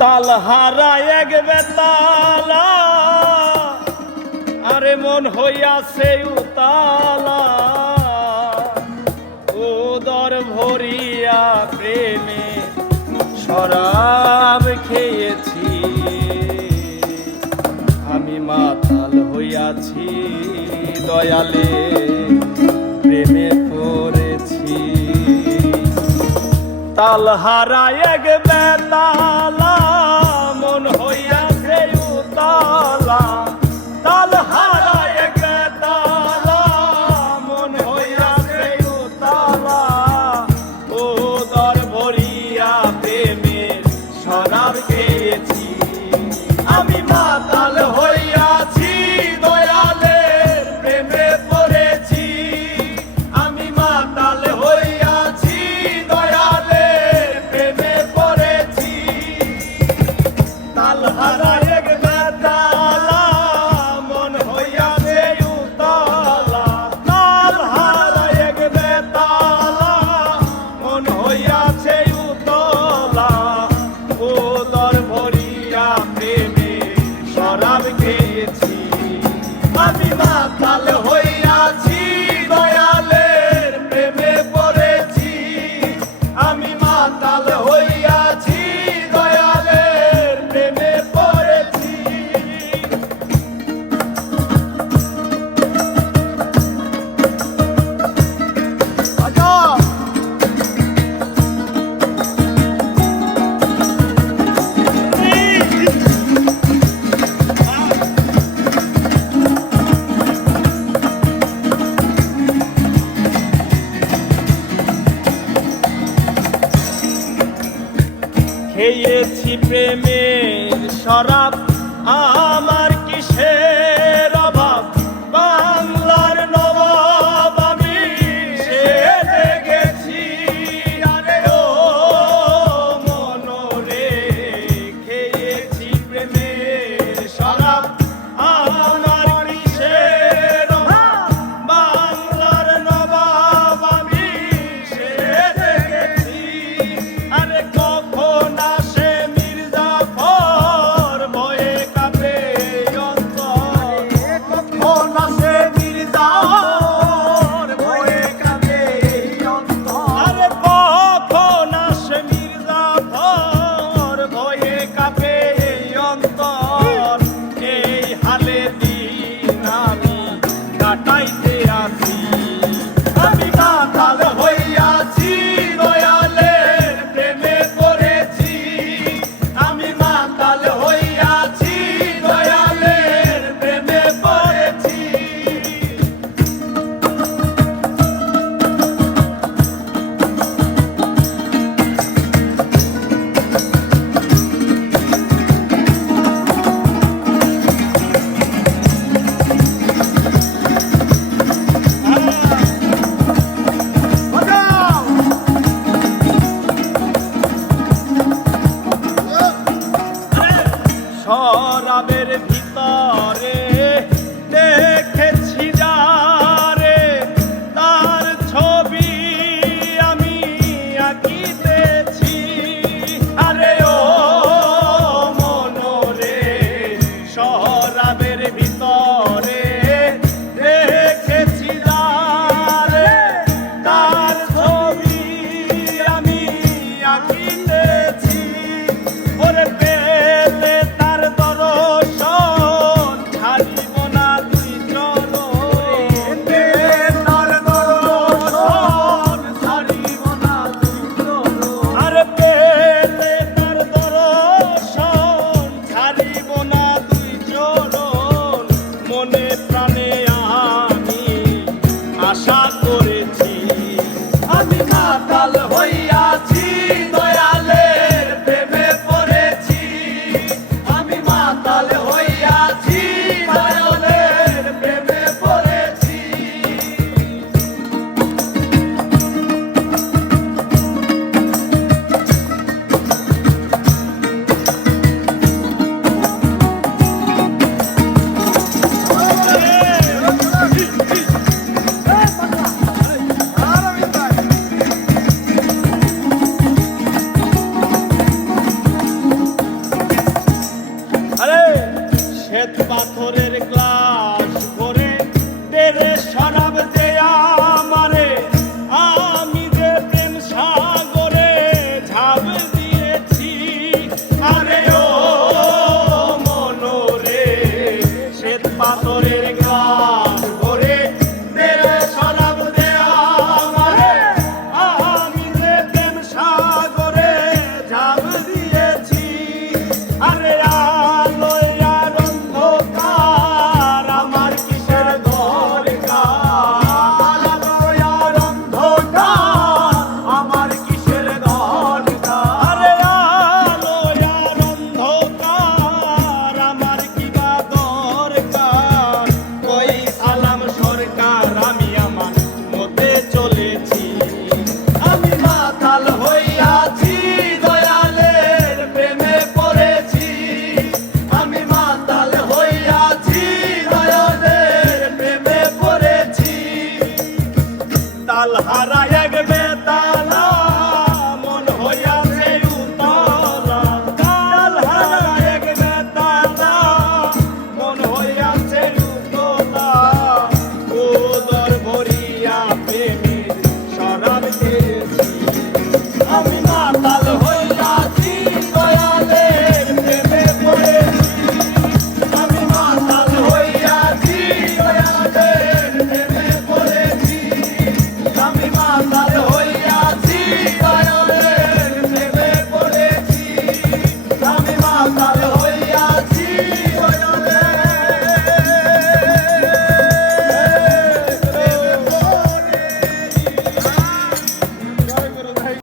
তাল হারায় এক বেতালা, আরে মন হইয়াছে উতালা, উদর ভরিয়া প্রেমে শরাব খেয়েছি, আমি মাতাল হইয়াছি দয়ালে প্রেমে পড়েছি। তাল হারায় এক বেতালা, মন হইয়াছে উতালা, তাল হারায় এক বেতালা, মন হইয়াছে উতালা, উদর ভরিয়া প্রেমের শরাব খেয়েছি, আমি মাতাল হইয়াছি দয়ালের প্রেমে পড়েছি, আমি মাতাল হইয়াছি দয়ালের প্রেমে পড়েছি। তাল হারায় এক বেতালা, মন হইয়াছে উতালা, তাল হারায় এক বেতালা, মন হইয়াছে উতালা, উদর ভরিয়া প্রেমে শরাব খেয়েছি, আমি মাতাল হইয়াছি দয়ালের প্রেমে পড়েছি, আমি মাতাল হইয়াছি দয়ালের প্রেমে পড়েছি। খেয়েছি প্রেমের শরাব, আমার কিসের অভাব, বাংলার নবাব আমি সেজে গেছি, আরে ও মনরে, খেয়েছি প্রেমের শরাব, আমার কিসের অভাব, বাংলার নবাব আমি সেজে গেছি, আরে কখন আসে মির্জাফর ভয়ে কাঁপে অন্তর, কখন আসে মির্জাফর ভয়ে কাঁপে অন্তর, আরে কখন আসে মির্জাফর ভয়ে কাঁপে অন্তর, এই হালে দিন আমি কাটাইতে আসি, আমি মাতাল হইয়াছি দয়ালের প্রেমে পড়েছি, আমি মাতাল হইয়াছি দয়ালের প্রেমে পড়েছি। শরাবের ভিতরে দেখেছি যারে, তার ছবি আমি আঁকিতেছি, আরে ও মনরে, শরাবের ভিতরে দেখেছি যারে, তার ছবি আমি আঁকিতেছি, ওরে পেলে তার দর্শন পাথরের